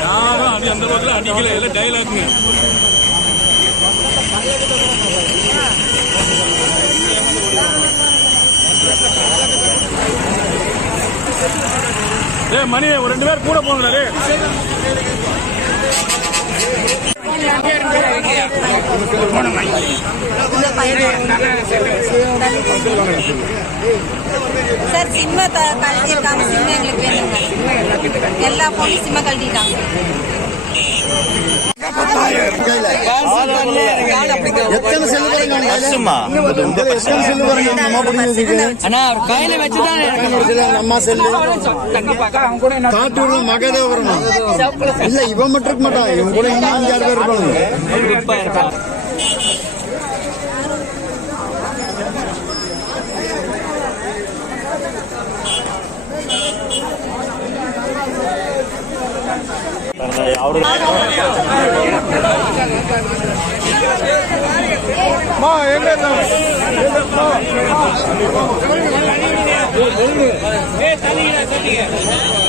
யாரும் அது அந்த பக்கத்தில் அடிக்கல எல்லாம் டைலாக்ங்க ஏய் மணி ஒரு ரெண்டு பேர் கூட போங்களா சார் சிம்ம த- கழட்டியிருக்காங்க. சிம்ம எங்களுக்கு வேணுங்க. எல்லா போனும் சிம்ம கழட்டிட்டாங்க எத்தனை செல்லு. மகதேவரம் இல்ல இவன் மட்டும் இருக்க மாட்டான். இவன் கூட இன்னும் அஞ்சாறு பேர் இருப்பாங்க ஏய் தண்ணிடா தண்ணிங்க